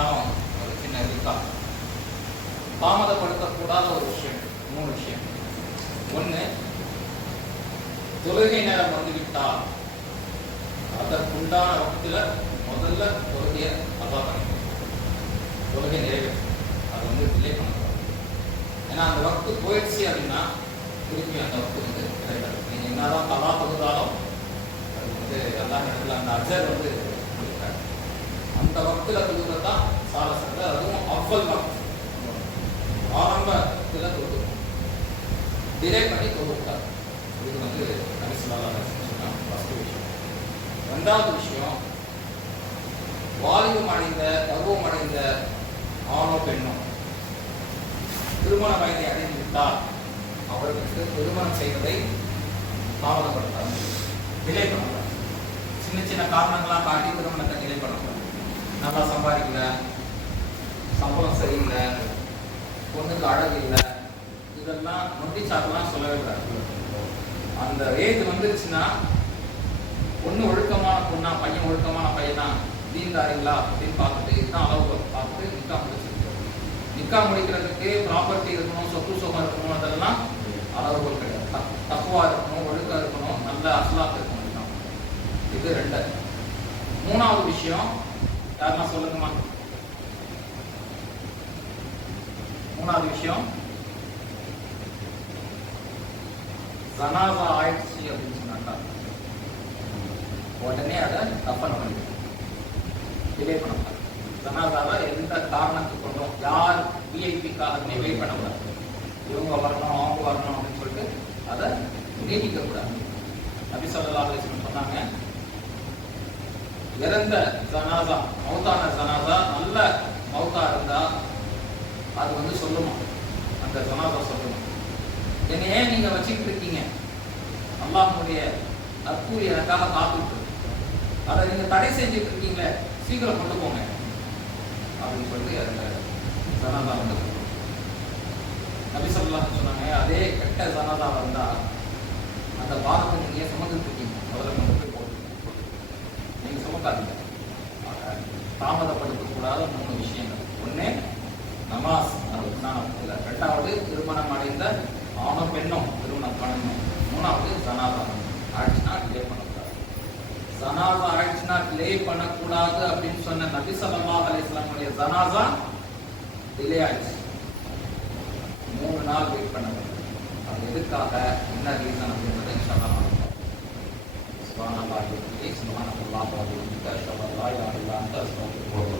இருந்தாலும் ஒரு சின்ன இருக்கா தாமதப்படுத்தக்கூடாத ஒரு விஷயம், 3 விஷயம். ஒன்று, தொழுகை நேரம் வந்துவிட்டால் அதற்குண்டான வக்தில் முதல்ல தொழுகையை அதா பண்ணிக்கணும். தொழுகை நிறைவேற்றும், அது வந்து டிலே பண்ணக்கூடாது. ஏன்னா அந்த வக்து போயிடுச்சு அப்படின்னா திருப்பி அந்த வக்து வந்து கிடைக்காது. நீங்கள் என்னதான் தலா தொழுதாலும் அது வந்து எல்லா நேரத்தில் அந்த அஜர் வந்து கொடுக்குறாரு. அந்த வக்தில் தொழுகிறது தான் சால சிறந்த, அதுவும் அவ்வல் வக்து ஆரம்பத்தில் தொழுகும், டிலே பண்ணி தொழுவிட்டார். இது வந்து நபிசுல்லாஹ் ஃபர்ஸ்ட் விஷயம். 2வது விஷயம், வாலிபம் அடைந்த பருவம் அடைந்த ஆணோ பெண்ணோ திருமண வயதை அடைந்து விட்டால் அவர்களுக்கு திருமணம் செய்வதை தாமதப்படுத்தார், டிலே பண்ணக்கூடாது. சின்ன சின்ன காரணங்களாக காட்டி திருமணத்தை டிலே பண்ணக்கூடாது. நல்லா சம்பாதிக்கல, சம்பளம் சரியில்லை, பொண்ணுக்கு அழகு இல்லை, இதெல்லாம் நொண்டி சாப்பிடலாம் சொல்லவே கூடாது. அந்த ஏஜ் வந்துருச்சுன்னா பொண்ணு ஒழுக்கமான பொண்ணா, பையன் ஒழுக்கமான பையனா, தீன்தாரிங்களா அப்படின்னு பார்த்துட்டு இதுதான் அளவு பார்த்துட்டு நிக்கா முடிச்சிருக்கு. நிக்கா முடிக்கிறதுக்கு ப்ராப்பர்ட்டி இருக்கணும், சொத்து சுகம் இருக்கணும், அதெல்லாம் அளவுகள் கிடையாது. தக்குவா இருக்கணும், ஒழுக்கம் இருக்கணும், நல்ல அஸ்லாக் இருக்கணும். இது 2. 3வது விஷயம் யாருன்னா சொல்லுங்கம்மா. 3வது விஷயம், ஜனாசா ஆயிடுச்சு அப்படின்னு சொன்னாக்கா உடனே அதை தப்பன் பண்ணிக்கணும், டிலே பண்ணக்கூடாது. ஜனாசாவை எந்த காரணத்துக்கு கொண்டும் யார் விஐபிக்காக வெயிட் பண்ணக்கூடாது. இவங்க வரணும் அவங்க வரணும் அப்படின்னு சொல்லிட்டு அதை நீட்டிக்க கூடாது. நபி ஸல்லல்லாஹு அலைஹி வஸல்லம் சொன்னாங்க, இறந்த ஜனாசா, மௌத்தான ஜனாசா நல்ல மௌத்தா இருந்தா அது வந்து சொல்லுமா, அந்த ஜனாசா சொல்லுமா, என்னை ஏன் நீங்க வச்சுக்கிட்டு இருக்கீங்க, அல்லாஹ்வுடைய நற்கூலி எனக்காக காத்துட்டு இருக்கு, அதை நீங்க தடை செஞ்சுட்டு இருக்கீங்களே, சீக்கிரம் கொண்டு போங்க அப்படின்னு சொல்லிட்டு அந்த ஜனாதா வந்து நபி ஸல்லல்லாஹு சொன்னாங்க, அதே கெட்ட ஜனாதா வந்தா அந்த பாரத்தை நீங்க சுமந்துட்டு இருக்கீங்க, முதல்ல கொண்டு போய் போட்டு நீங்க சுமக்காதீங்க. தாமதப்படுத்தக்கூடாத 3 விஷயங்கள். 1, நமாஸ், 2வது திருமணம் அடைந்த ஆணும் பெண்ணும் திருமணம் பண்ணணும், 3வது ஜனாதா ஆயிடுச்சுன்னா டிலே பண்ணக்கூடாது. ஜனாசா ஆயிடுச்சுன்னா டிலே பண்ணக்கூடாது அப்படின்னு சொன்ன நபி ஸல்லல்லாஹு அலைஹி வஸல்லம் ஜனாசா டிலே ஆயிடுச்சு, 3 நாள் வெயிட் பண்ணது. அது எதுக்காக, என்ன ரீசன் அப்படின்றது இன்ஷாஅல்லாஹ் பார்ப்போம். சுப்ஹானல்லாஹி வ பிஹம்திஹி, சுப்ஹானல்லாஹி வ பிஹம்திஹி, அஷ்ஹது அல்லா இலாஹா இல்லா அன்த அஸ்தக்ஃபிருக்க